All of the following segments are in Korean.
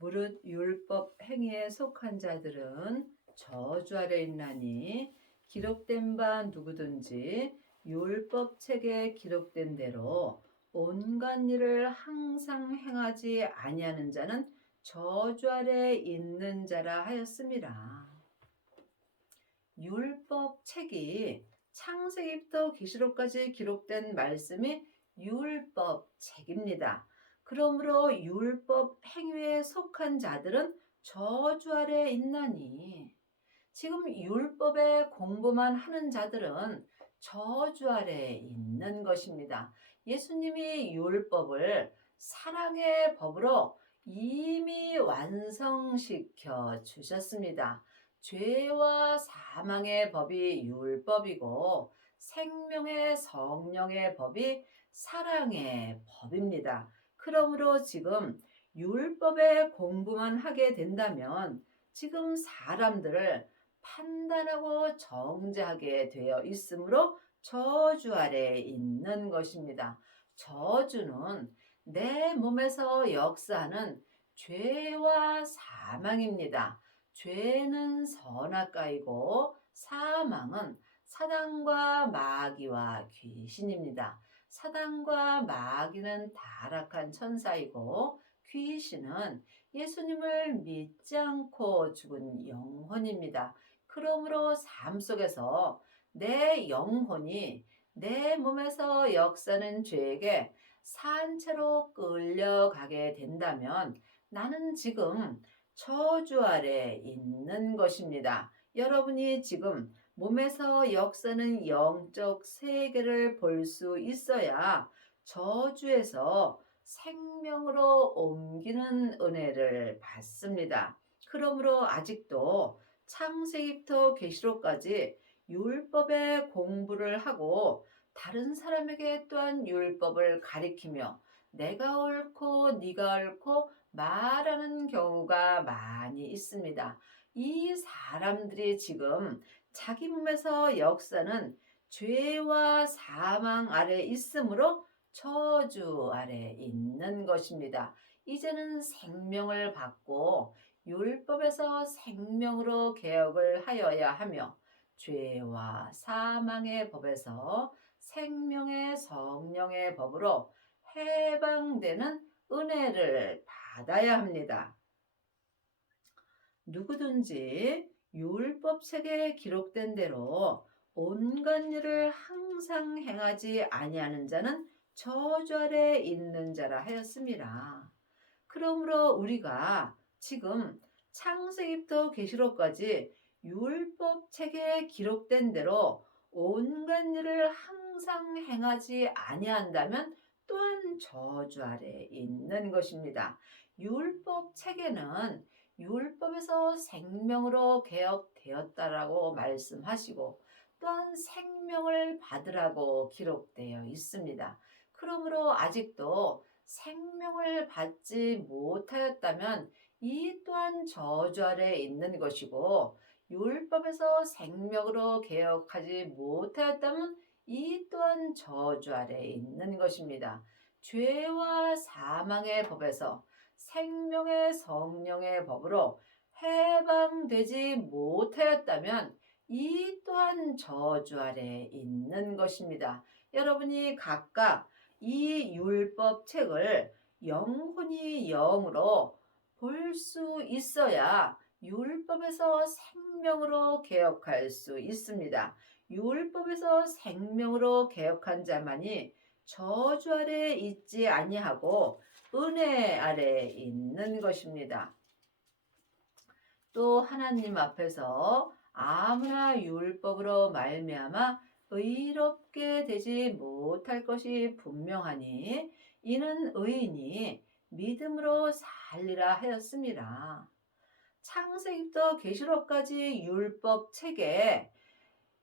무릇 율법 행위에 속한 자들은 저주 아래 있나니 기록된 바 누구든지 율법 책에 기록된 대로 온갖 일을 항상 행하지 아니하는 자는 저주 아래 있는 자라 하였습니다. 율법 책이 창세기부터 계시록까지 기록된 말씀이 율법 책입니다. 그러므로 율법 행위에 속한 자들은 저주 아래 있나니 지금 율법의 공부만 하는 자들은 저주 아래 있는 것입니다. 예수님이 율법을 사랑의 법으로 이미 완성시켜 주셨습니다. 죄와 사망의 법이 율법이고 생명의 성령의 법이 사랑의 법입니다. 그러므로 지금 율법의 공부만 하게 된다면 지금 사람들을 판단하고 정죄하게 되어 있으므로 저주 아래 있는 것입니다. 저주는 내 몸에서 역사하는 죄와 사망입니다. 죄는 선악과이고 사망은 사단과 마귀와 귀신입니다. 사단과 마귀는 타락한 천사이고 귀신은 예수님을 믿지 않고 죽은 영혼입니다. 그러므로 삶 속에서 내 영혼이 내 몸에서 역사하는 죄에게 산채로 끌려가게 된다면 나는 지금 저주 아래 있는 것입니다. 여러분이 지금 몸에서 역사는 영적 세계를 볼 수 있어야 저주에서 생명으로 옮기는 은혜를 받습니다. 그러므로 아직도 창세기부터 계시록까지 율법의 공부를 하고 다른 사람에게 또한 율법을 가리키며 내가 옳고 네가 옳고 말하는 경우가 많이 있습니다. 이 사람들이 지금 자기 몸에서 역사는 죄와 사망 아래 있으므로 저주 아래 있는 것입니다. 이제는 생명을 받고 율법에서 생명으로 개혁을 하여야 하며 죄와 사망의 법에서 생명의 성령의 법으로 해방되는 은혜를 받아야 합니다. 누구든지 율법책에 기록된 대로 온갖 일을 항상 행하지 아니하는 자는 저주 아래 있는 자라 하였습니다. 그러므로 우리가 지금 창세기부터 계시록까지 율법책에 기록된 대로 온갖 일을 항상 행하지 아니한다면 또한 저주 아래 있는 것입니다. 율법책에는 율법에서 생명으로 개혁되었다라고 말씀하시고 또한 생명을 받으라고 기록되어 있습니다. 그러므로 아직도 생명을 받지 못하였다면 이 또한 저주 아래 있는 것이고 율법에서 생명으로 개혁하지 못하였다면 이 또한 저주 아래 있는 것입니다. 죄와 사망의 법에서 생명의 성령의 법으로 해방되지 못하였다면 이 또한 저주 아래 있는 것입니다. 여러분이 각각 이 율법 책을 영혼이 영으로 볼 수 있어야 율법에서 생명으로 개혁할 수 있습니다. 율법에서 생명으로 개혁한 자만이 저주 아래 있지 아니하고 은혜 아래 있는 것입니다. 또 하나님 앞에서 아무나 율법으로 말미암아 의롭게 되지 못할 것이 분명하니 이는 의인이 믿음으로 살리라 하였습니다. 창세기부터 계시록까지 율법 책에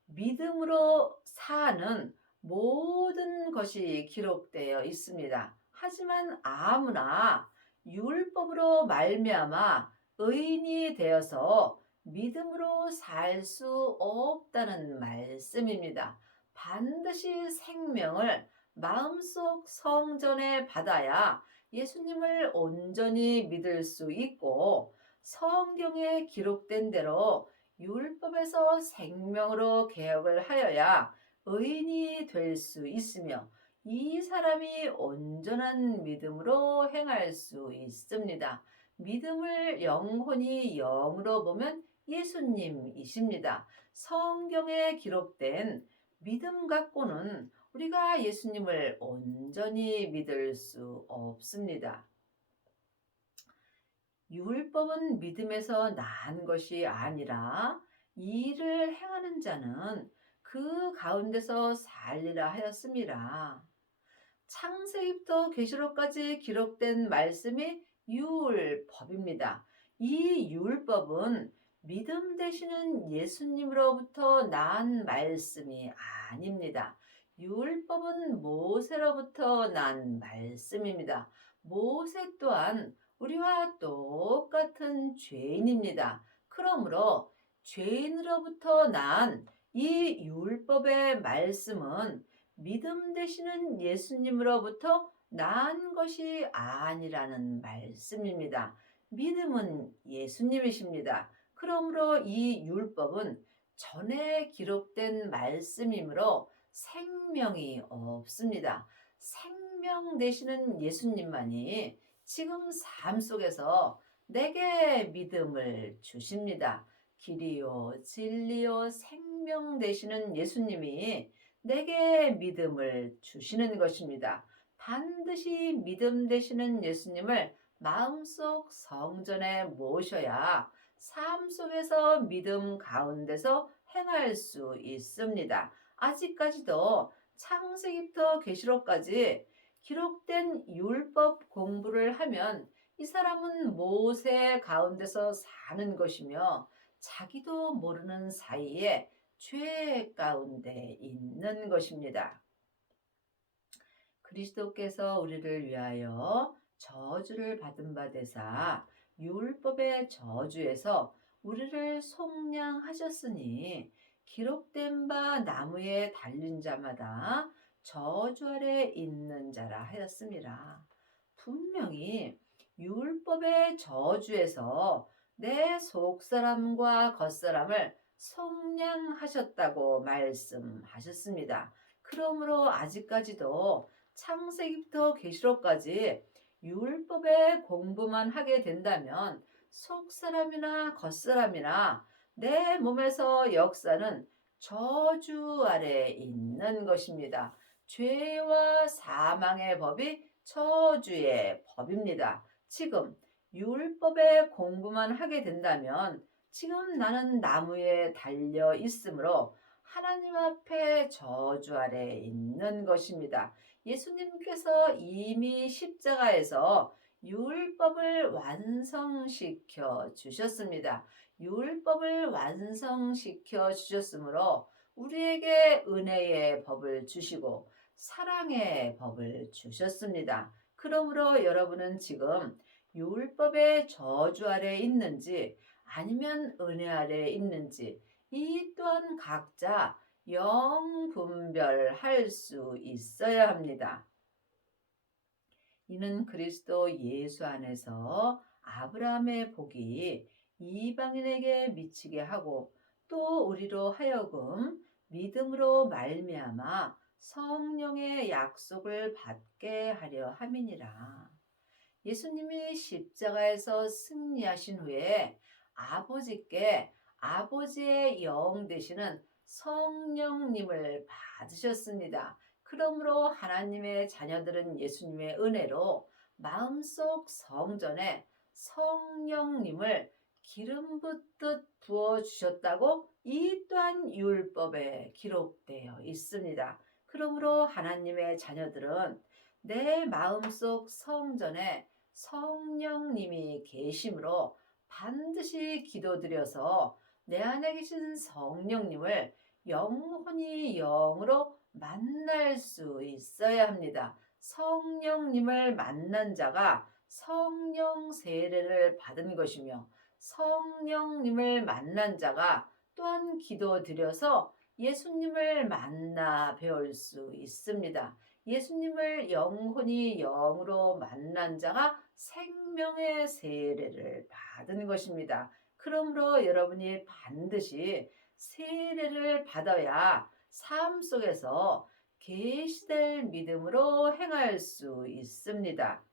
믿음으로 사는 모든 것이 기록되어 있습니다. 하지만 아무나 율법으로 말미암아 의인이 되어서 믿음으로 살 수 없다는 말씀입니다. 반드시 생명을 마음속 성전에 받아야 예수님을 온전히 믿을 수 있고 성경에 기록된 대로 율법에서 생명으로 개혁을 하여야 의인이 될 수 있으며 이 사람이 온전한 믿음으로 행할 수 있습니다. 믿음을 영혼이 영으로 보면 예수님이십니다. 성경에 기록된 믿음 갖고는 우리가 예수님을 온전히 믿을 수 없습니다. 율법은 믿음에서 난 것이 아니라 이를 행하는 자는 그 가운데서 살리라 하였습니다. 창세기부터 계시록까지 기록된 말씀이 율법입니다. 이 율법은 믿음 되시는 예수님으로부터 난 말씀이 아닙니다. 율법은 모세로부터 난 말씀입니다. 모세 또한 우리와 똑같은 죄인입니다. 그러므로 죄인으로부터 난 이 율법의 말씀은 믿음 되시는 예수님으로부터 난 것이 아니라는 말씀입니다. 믿음은 예수님이십니다. 그러므로 이 율법은 전에 기록된 말씀이므로 생명이 없습니다. 생명 되시는 예수님만이 지금 삶 속에서 내게 믿음을 주십니다. 길이요 진리요 생명 되시는 예수님이 내게 믿음을 주시는 것입니다. 반드시 믿음 되시는 예수님을 마음속 성전에 모셔야 삶 속에서 믿음 가운데서 행할 수 있습니다. 아직까지도 창세기부터 계시록까지 기록된 율법 공부를 하면 이 사람은 모세 가운데서 사는 것이며 자기도 모르는 사이에 죄 가운데 있는 것입니다. 그리스도께서 우리를 위하여 저주를 받은 바 되사 율법의 저주에서 우리를 속량하셨으니 기록된 바 나무에 달린 자마다 저주 아래 있는 자라 하였습니다. 분명히 율법의 저주에서 내 속사람과 겉사람을 속량하셨다고 말씀하셨습니다. 그러므로 아직까지도 창세기부터 계시록까지 율법의 공부만 하게 된다면 속사람이나 겉사람이나 내 몸에서 역사는 저주 아래 있는 것입니다. 죄와 사망의 법이 저주의 법입니다. 지금 율법의 공부만 하게 된다면 지금 나는 나무에 달려 있으므로 하나님 앞에 저주 아래 있는 것입니다. 예수님께서 이미 십자가에서 율법을 완성시켜 주셨습니다. 율법을 완성시켜 주셨으므로 우리에게 은혜의 법을 주시고 사랑의 법을 주셨습니다. 그러므로 여러분은 지금 율법의 저주 아래 있는지 아니면 은혜 아래 있는지 이 또한 각자 영분별할 수 있어야 합니다. 이는 그리스도 예수 안에서 아브라함의 복이 이방인에게 미치게 하고 또 우리로 하여금 믿음으로 말미암아 성령의 약속을 받게 하려 함이니라. 예수님이 십자가에서 승리하신 후에 아버지께 아버지의 영 되시는 성령님을 받으셨습니다. 그러므로 하나님의 자녀들은 예수님의 은혜로 마음속 성전에 성령님을 기름 붓듯 부어주셨다고 이 또한 율법에 기록되어 있습니다. 그러므로 하나님의 자녀들은 내 마음속 성전에 성령님이 계심으로 반드시 기도드려서 내 안에 계신 성령님을 영혼이 영으로 만날 수 있어야 합니다. 성령님을 만난 자가 성령 세례를 받은 것이며 성령님을 만난 자가 또한 기도드려서 예수님을 만나 배울 수 있습니다. 예수님을 영혼이 영으로 만난 자가 생명의 세례를 받은 것입니다. 그러므로 여러분이 반드시 세례를 받아야 삶 속에서 계시될 믿음으로 행할 수 있습니다.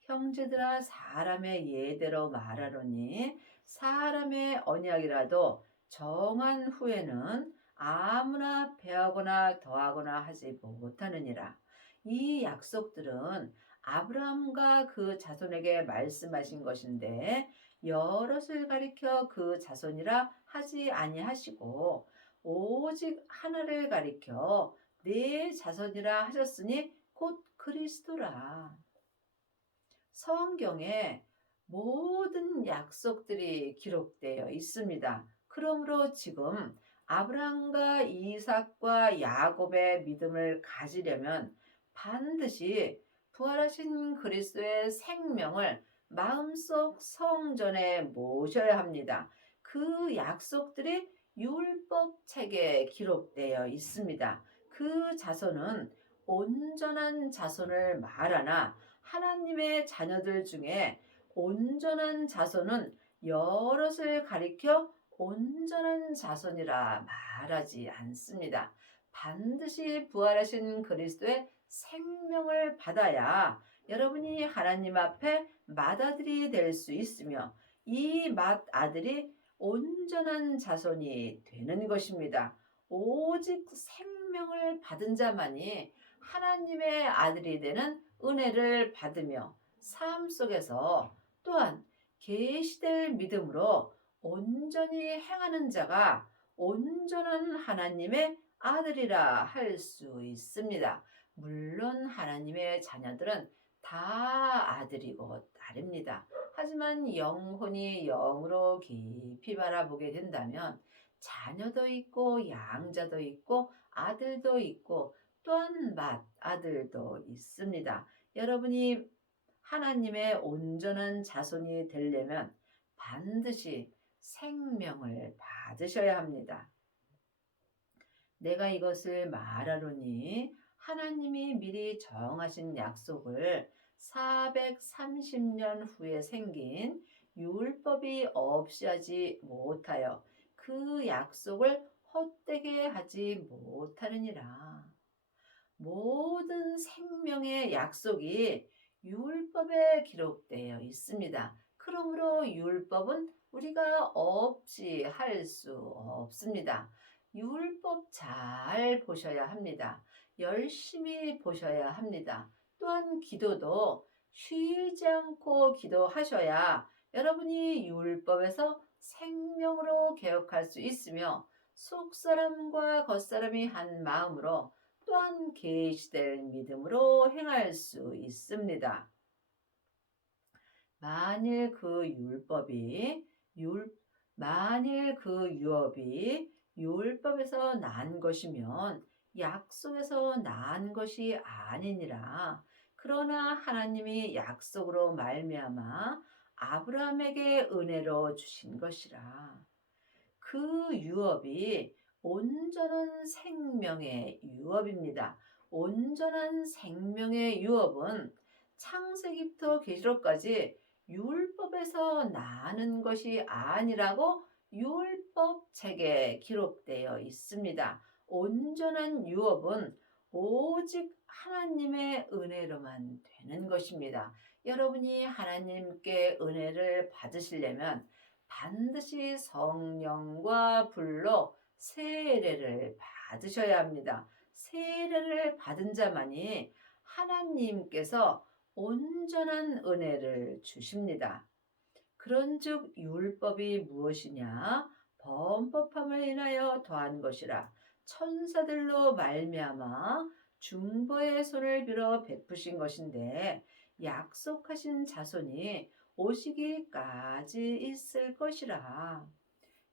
형제들아 사람의 예대로 말하노니 사람의 언약이라도 정한 후에는 아무나 배하거나 더하거나 하지 못하느니라. 이 약속들은 아브라함과 그 자손에게 말씀하신 것인데 여럿을 가리켜 그 자손이라 하지 아니하시고 오직 하나를 가리켜 네 자손이라 하셨으니 곧 그리스도라. 성경에 모든 약속들이 기록되어 있습니다. 그러므로 지금 아브라함과 이삭과 야곱의 믿음을 가지려면 반드시 부활하신 그리스도의 생명을 마음속 성전에 모셔야 합니다. 그 약속들이 율법책에 기록되어 있습니다. 그 자손은 온전한 자손을 말하나 하나님의 자녀들 중에 온전한 자손은 여럿을 가리켜 온전한 자손이라 말하지 않습니다. 반드시 부활하신 그리스도의 생명을 받아야 여러분이 하나님 앞에 맏아들이 될 수 있으며 이 맏아들이 온전한 자손이 되는 것입니다. 오직 생명을 받은 자만이 하나님의 아들이 되는 은혜를 받으며 삶 속에서 또한 계시될 믿음으로 온전히 행하는 자가 온전한 하나님의 아들이라 할 수 있습니다. 물론 하나님의 자녀들은 다 아들이고 딸입니다. 하지만 영혼이 영으로 깊이 바라보게 된다면 자녀도 있고 양자도 있고 아들도 있고 또한 맏아들도 있습니다. 여러분이 하나님의 온전한 자손이 되려면 반드시 생명을 받으셔야 합니다. 내가 이것을 말하노니 하나님이 미리 정하신 약속을 430년 후에 생긴 율법이 없이 하지 못하여 그 약속을 헛되게 하지 못하느니라. 모든 생명의 약속이 율법에 기록되어 있습니다. 그러므로 율법은 우리가 없이 할 수 없습니다. 율법 잘 보셔야 합니다. 열심히 보셔야 합니다. 또한 기도도 쉬지 않고 기도하셔야 여러분이 율법에서 생명으로 개혁할 수 있으며 속사람과 겉사람이 한 마음으로 또한 계시될 믿음으로 행할 수 있습니다. 만일 그 유업이 율법에서 난 것이면 약속에서 난 것이 아니니라. 그러나 하나님이 약속으로 말미암아 아브라함에게 은혜로 주신 것이라. 그 유업이 온전한 생명의 유업입니다. 온전한 생명의 유업은 창세기부터 계시록까지 율법에서 나는 것이 아니라고 율법책에 기록되어 있습니다. 온전한 유업은 오직 하나님의 은혜로만 되는 것입니다. 여러분이 하나님께 은혜를 받으시려면 반드시 성령과 불로 세례를 받으셔야 합니다. 세례를 받은 자만이 하나님께서 온전한 은혜를 주십니다. 그런즉 율법이 무엇이냐? 범법함을 인하여 더한 것이라. 천사들로 말미암아 중보의 손을 빌어 베푸신 것인데 약속하신 자손이 오시기까지 있을 것이라.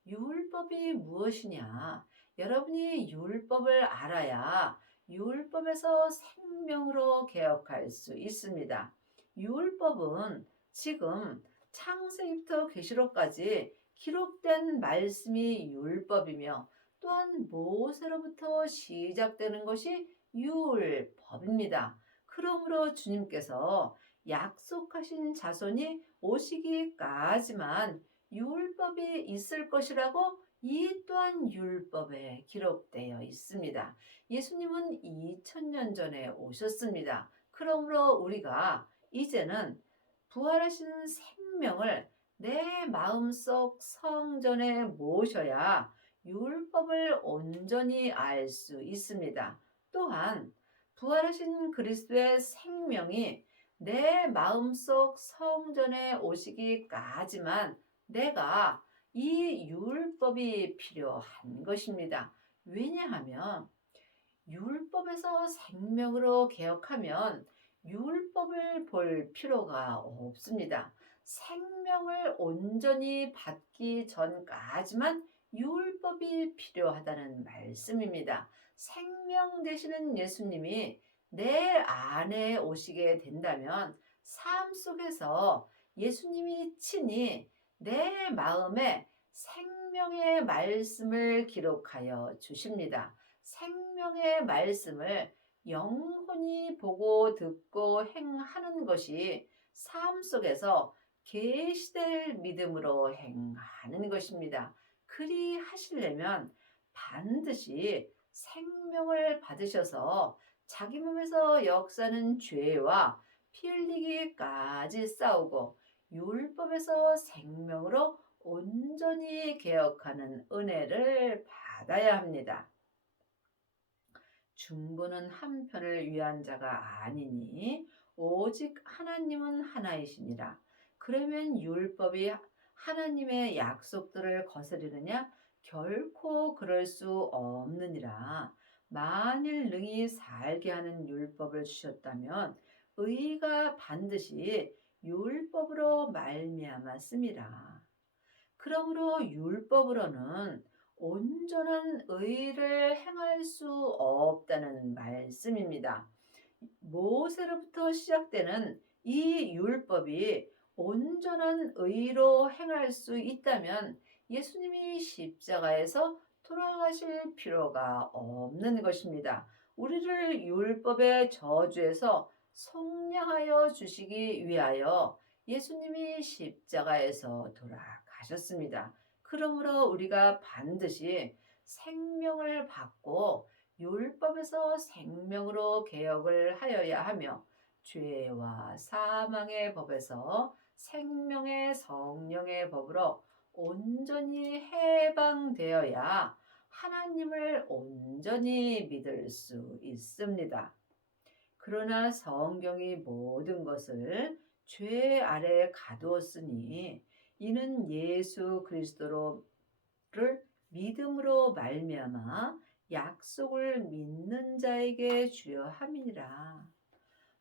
율법이 무엇이냐? 여러분이 율법을 알아야 율법에서 생명으로 개혁할 수 있습니다. 율법은 지금 창세기부터 계시록까지 기록된 말씀이 율법이며 또한 모세로부터 시작되는 것이 율법입니다. 그러므로 주님께서 약속하신 자손이 오시기까지만 율법이 있을 것이라고 이 또한 율법에 기록되어 있습니다. 예수님은 2000년 전에 오셨습니다. 그러므로 우리가 이제는 부활하신 생명을 내 마음속 성전에 모셔야 율법을 온전히 알 수 있습니다. 또한 부활하신 그리스도의 생명이 내 마음속 성전에 오시기까지만 내가 이 율법이 필요한 것입니다. 왜냐하면 율법에서 생명으로 개혁하면 율법을 볼 필요가 없습니다. 생명을 온전히 받기 전까지만 율법이 필요하다는 말씀입니다. 생명 되시는 예수님이 내 안에 오시게 된다면 삶 속에서 예수님이 친히 내 마음에 생명의 말씀을 기록하여 주십니다. 생명의 말씀을 영혼이 보고 듣고 행하는 것이 삶 속에서 계시될 믿음으로 행하는 것입니다. 그리 하시려면 반드시 생명을 받으셔서 자기 몸에서 역사는 죄와 피 흘리기까지 싸우고 율법에서 생명으로 온전히 개혁하는 은혜를 받아야 합니다. 중보는 한 편을 위한 자가 아니니 오직 하나님은 하나이시니라. 그러면 율법이 하나님의 약속들을 거스르느냐? 결코 그럴 수 없느니라. 만일 능히 살게 하는 율법을 주셨다면 의가 반드시 율법으로 말미암았음이라. 그러므로 율법으로는 온전한 의를 행할 수 없다는 말씀입니다. 모세로부터 시작되는 이 율법이 온전한 의로 행할 수 있다면 예수님이 십자가에서 돌아가실 필요가 없는 것입니다. 우리를 율법의 저주에서 속량하여 주시기 위하여 예수님이 십자가에서 돌아가셨습니다. 그러므로 우리가 반드시 생명을 받고 율법에서 생명으로 개혁을 하여야 하며 죄와 사망의 법에서 생명의 성령의 법으로 온전히 해방되어야 하나님을 온전히 믿을 수 있습니다. 그러나 성경이 모든 것을 죄 아래 가두었으니 이는 예수 그리스도를 믿음으로 말미암아 약속을 믿는 자에게 주려 함이니라.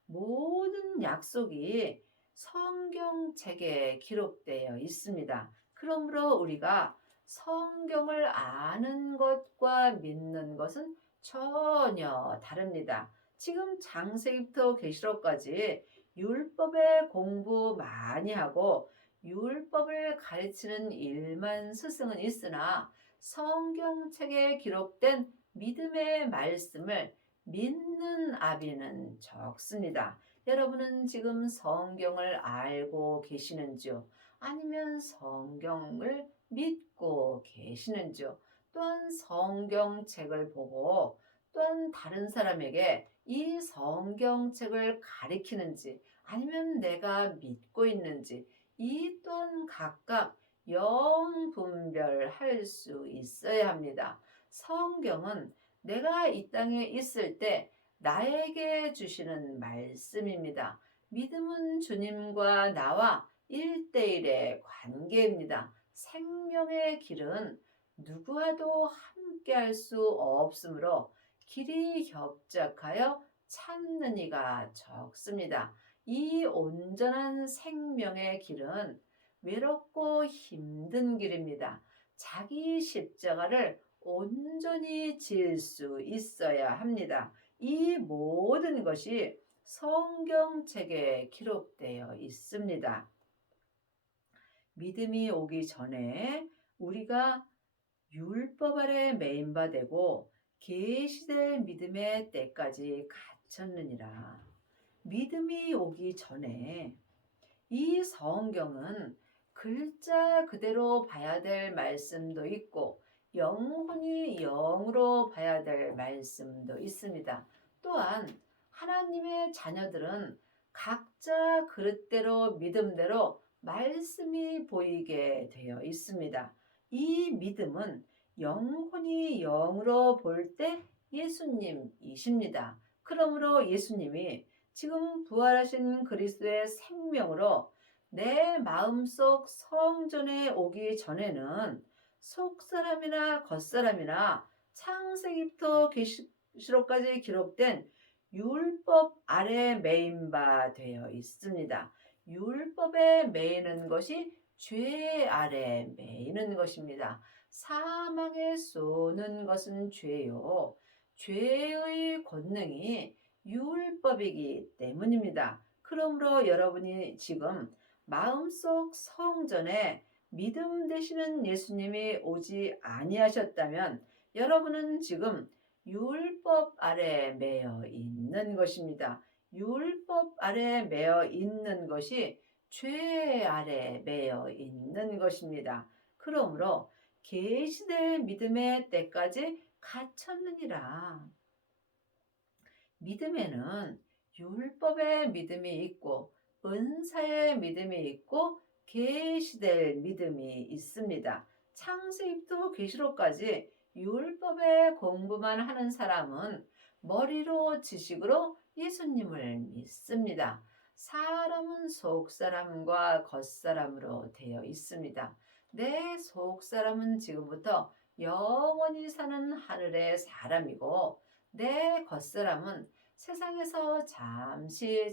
모든 약속이 성경책에 기록되어 있습니다. 그러므로 우리가 성경을 아는 것과 믿는 것은 전혀 다릅니다. 지금 창세기부터 계시록까지 율법의 공부 많이 하고 율법을 가르치는 일만 스승은 있으나 성경책에 기록된 믿음의 말씀을 믿는 아비는 적습니다. 여러분은 지금 성경을 알고 계시는지요? 아니면 성경을 믿고 계시는지요? 또한 성경책을 보고 또한 다른 사람에게 이 성경책을 가리키는지 아니면 내가 믿고 있는지 이 또한 각각 영분별할 수 있어야 합니다. 성경은 내가 이 땅에 있을 때 나에게 주시는 말씀입니다. 믿음은 주님과 나와 1대1의 관계입니다. 생명의 길은 누구와도 함께 할 수 없으므로 길이 협착하여 찾는 이가 적습니다. 이 온전한 생명의 길은 외롭고 힘든 길입니다. 자기 십자가를 온전히 질 수 있어야 합니다. 이 모든 것이 성경책에 기록되어 있습니다. 믿음이 오기 전에 우리가 율법 아래 매인 바 되고 계시될 믿음의 때까지 갖췄느니라. 믿음이 오기 전에 이 성경은 글자 그대로 봐야 될 말씀도 있고 영혼이 영으로 봐야 될 말씀도 있습니다. 또한 하나님의 자녀들은 각자 그릇대로 믿음대로 말씀이 보이게 되어 있습니다. 이 믿음은 영혼이 영으로 볼 때 예수님이십니다. 그러므로 예수님이 지금 부활하신 그리스도의 생명으로 내 마음속 성전에 오기 전에는 속사람이나 겉사람이나 창세기부터 계시록까지 기록된 율법 아래 매인 바 되어 있습니다. 율법에 매이는 것이 죄 아래 매이는 것입니다. 사망에 쏘는 것은 죄요. 죄의 권능이 율법이기 때문입니다. 그러므로 여러분이 지금 마음속 성전에 믿음 되시는 예수님이 오지 아니하셨다면 여러분은 지금 율법 아래 매여 있는 것입니다. 율법 아래 매여 있는 것이 죄 아래 매여 있는 것입니다. 그러므로 계시될 믿음의 때까지 갇혔느니라. 믿음에는 율법의 믿음이 있고 은사의 믿음이 있고 계시될 믿음이 있습니다. 창세기부터 계시록까지 율법의 공부만 하는 사람은 머리로 지식으로 예수님을 믿습니다. 사람은 속사람과 겉사람으로 되어 있습니다. 내 속사람은 지금부터 영원히 사는 하늘의 사람이고 내 겉사람은 세상에서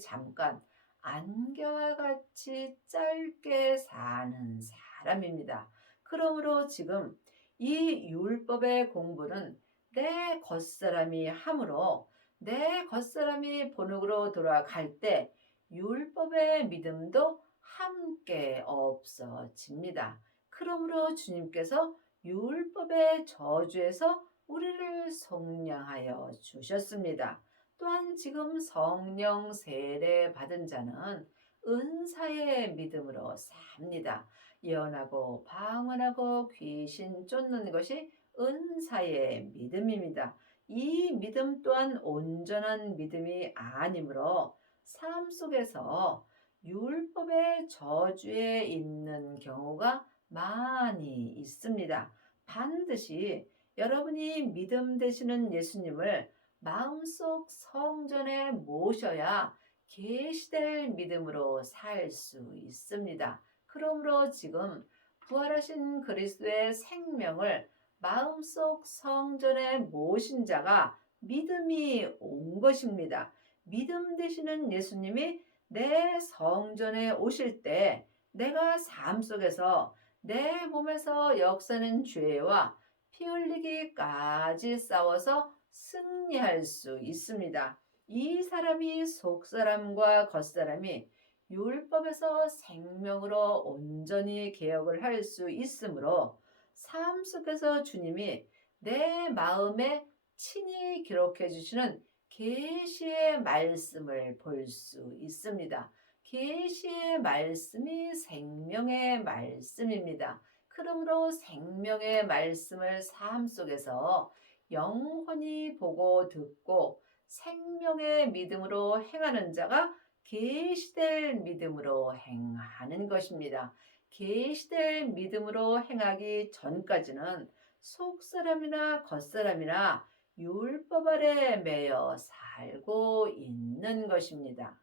잠깐 안개와 같이 짧게 사는 사람입니다. 그러므로 지금 이 율법의 공부는 내 겉사람이 함으로 내 겉사람이 본흙으로 돌아갈 때 율법의 믿음도 함께 없어집니다. 그러므로 주님께서 율법의 저주에서 우리를 속량하여 주셨습니다. 또한 지금 성령 세례 받은 자는 은사의 믿음으로 삽니다. 예언하고 방언하고 귀신 쫓는 것이 은사의 믿음입니다. 이 믿음 또한 온전한 믿음이 아니므로 삶 속에서 율법의 저주에 있는 경우가 많이 있습니다. 반드시 여러분이 믿음 되시는 예수님을 마음속 성전에 모셔야 계시될 믿음으로 살 수 있습니다. 그러므로 지금 부활하신 그리스도의 생명을 마음속 성전에 모신 자가 믿음이 온 것입니다. 믿음 되시는 예수님이 내 성전에 오실 때 내가 삶 속에서 내 몸에서 역사는 죄와 피 흘리기까지 싸워서 승리할 수 있습니다. 이 사람이 속사람과 겉사람이 율법에서 생명으로 온전히 개혁을 할 수 있으므로 삶 속에서 주님이 내 마음에 친히 기록해 주시는 계시의 말씀을 볼 수 있습니다. 계시의 말씀이 생명의 말씀입니다. 그러므로 생명의 말씀을 삶 속에서 영원히 보고 듣고 생명의 믿음으로 행하는 자가 계시될 믿음으로 행하는 것입니다. 계시될 믿음으로 행하기 전까지는 속사람이나 겉사람이나 율법 아래 매여 살고 있는 것입니다.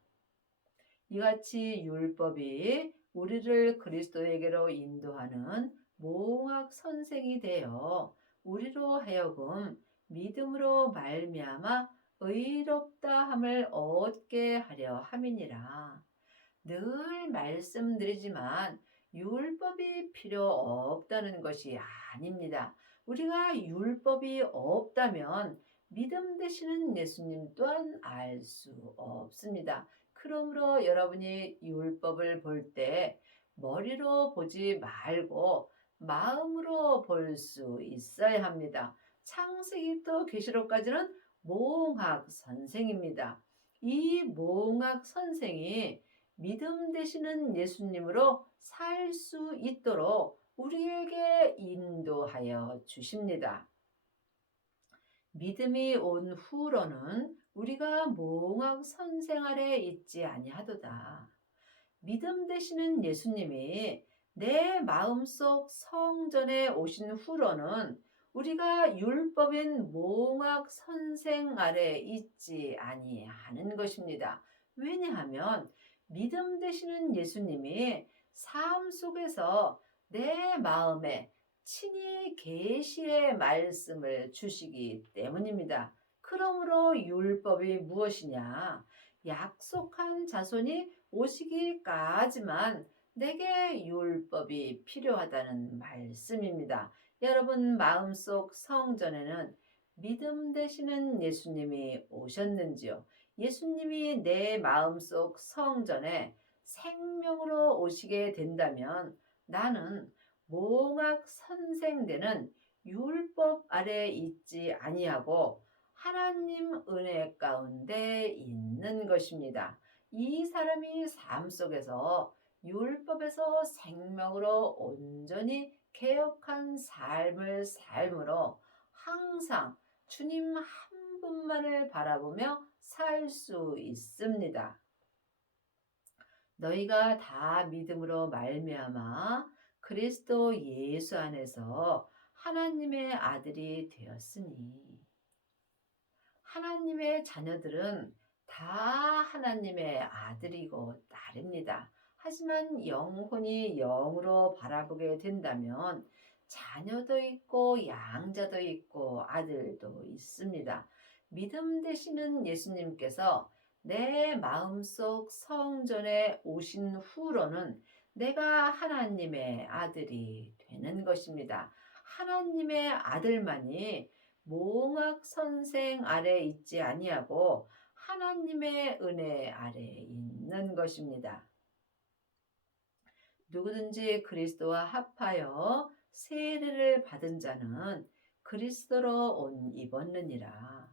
이같이 율법이 우리를 그리스도에게로 인도하는 몽학 선생이 되어 우리로 하여금 믿음으로 말미암아 의롭다함을 얻게 하려 함이니라. 늘 말씀드리지만 율법이 필요 없다는 것이 아닙니다. 우리가 율법이 없다면 믿음 되시는 예수님 또한 알 수 없습니다. 그러므로 여러분이 율법을 볼 때 머리로 보지 말고 마음으로 볼 수 있어야 합니다. 창세기부터 계시록까지는 모홍학 선생입니다. 이 모홍학 선생이 믿음 되시는 예수님으로 살 수 있도록 우리에게 인도하여 주십니다. 믿음이 온 후로는 우리가 모홍학 선생 아래 있지 아니하도다. 믿음 되시는 예수님이 내 마음속 성전에 오신 후로는 우리가 율법인 모홍학 선생 아래 있지 아니하는 것입니다. 왜냐하면 믿음 되시는 예수님이 삶 속에서 내 마음에 친히 계시의 말씀을 주시기 때문입니다. 그러므로 율법이 무엇이냐? 약속한 자손이 오시기까지만 내게 율법이 필요하다는 말씀입니다. 여러분 마음속 성전에는 믿음 되시는 예수님이 오셨는지요? 예수님이 내 마음속 성전에 생명으로 오시게 된다면 나는 모홍학 선생되는 율법 아래 있지 아니하고 하나님 은혜 가운데 있는 것입니다. 이 사람이 삶 속에서 율법에서 생명으로 온전히 개혁한 삶을 삶으로 항상 주님 한 분만을 바라보며 살 수 있습니다. 너희가 다 믿음으로 말미암아 그리스도 예수 안에서 하나님의 아들이 되었으니 하나님의 자녀들은 다 하나님의 아들이고 딸입니다. 하지만 영혼이 영으로 바라보게 된다면 자녀도 있고 양자도 있고 아들도 있습니다. 믿음 되시는 예수님께서 내 마음속 성전에 오신 후로는 내가 하나님의 아들이 되는 것입니다. 하나님의 아들만이 모홍학 선생 아래 있지 아니하고 하나님의 은혜 아래 있는 것입니다. 누구든지 그리스도와 합하여 세례를 받은 자는 그리스도로 옷 입었느니라.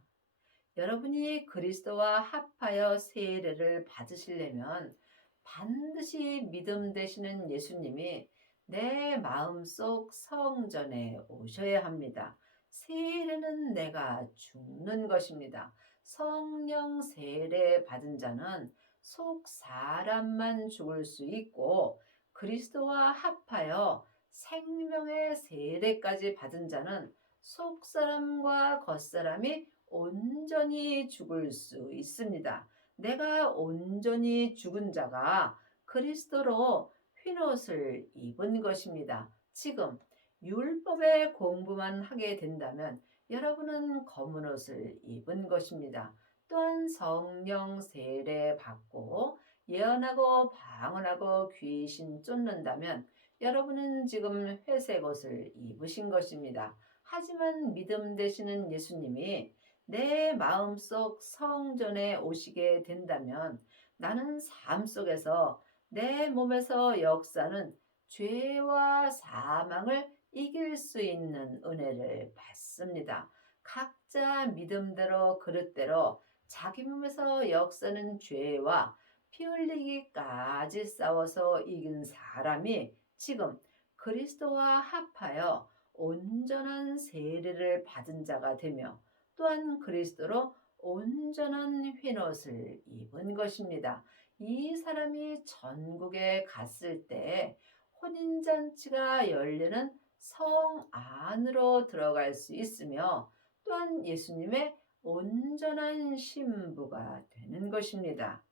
여러분이 그리스도와 합하여 세례를 받으시려면 반드시 믿음 되시는 예수님이 내 마음속 성전에 오셔야 합니다. 세례는 내가 죽는 것입니다. 성령 세례 받은 자는 속 사람만 죽을 수 있고 그리스도와 합하여 생명의 세례까지 받은 자는 속 사람과 겉 사람이 온전히 죽을 수 있습니다. 내가 온전히 죽은 자가 그리스도로 흰옷을 입은 것입니다. 지금 율법의 공부만 하게 된다면 여러분은 검은 옷을 입은 것입니다. 또한 성령 세례 받고 예언하고 방언하고 귀신 쫓는다면 여러분은 지금 회색 옷을 입으신 것입니다. 하지만 믿음 되시는 예수님이 내 마음속 성전에 오시게 된다면 나는 삶 속에서 내 몸에서 역사는 죄와 사망을 이길 수 있는 은혜를 받습니다. 각자 믿음대로 그릇대로 자기 몸에서 역사는 죄와 피 흘리기까지 싸워서 이긴 사람이 지금 그리스도와 합하여 온전한 세례를 받은 자가 되며 또한 그리스도로 온전한 흰옷을 입은 것입니다. 이 사람이 전국에 갔을 때 혼인잔치가 열리는 성 안으로 들어갈 수 있으며 또한 예수님의 온전한 신부가 되는 것입니다.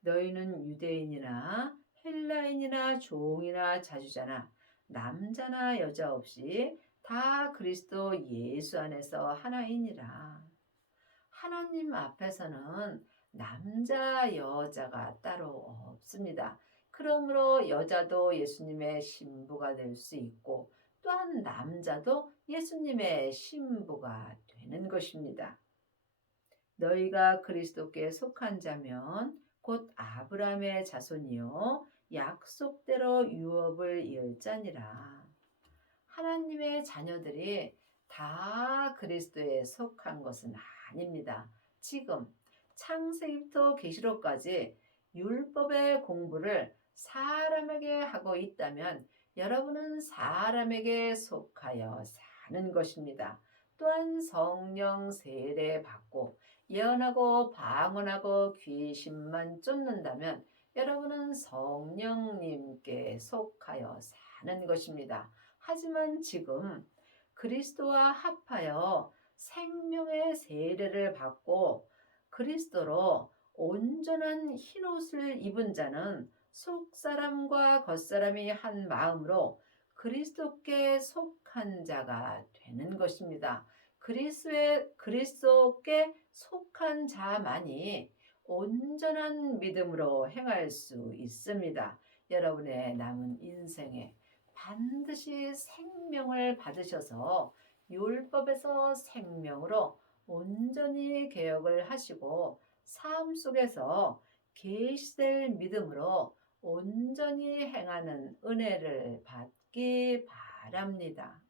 너희는 유대인이나 헬라인이나 종이나 자주자나 남자나 여자 없이 다 그리스도 예수 안에서 하나이니라. 하나님 앞에서는 남자 여자가 따로 없습니다. 그러므로 여자도 예수님의 신부가 될 수 있고 또한 남자도 예수님의 신부가 되는 것입니다. 너희가 그리스도께 속한 자면 곧 아브라함의 자손이요 약속대로 유업을 이을 자니라. 하나님의 자녀들이 다 그리스도에 속한 것은 아닙니다. 지금 창세기부터 계시록까지 율법의 공부를 사람에게 하고 있다면 여러분은 사람에게 속하여 사는 것입니다. 또한 성령 세례 받고 예언하고 방언하고 귀신만 쫓는다면 여러분은 성령님께 속하여 사는 것입니다. 하지만 지금 그리스도와 합하여 생명의 세례를 받고 그리스도로 온전한 흰옷을 입은 자는 속사람과 겉사람이 한 마음으로 그리스도께 속한 자가 되는 것입니다. 그리스도께 속한 자만이 온전한 믿음으로 행할 수 있습니다. 여러분의 남은 인생에 반드시 생명을 받으셔서 율법에서 생명으로 온전히 개혁을 하시고 삶 속에서 계시될 믿음으로 온전히 행하는 은혜를 받기 바랍니다.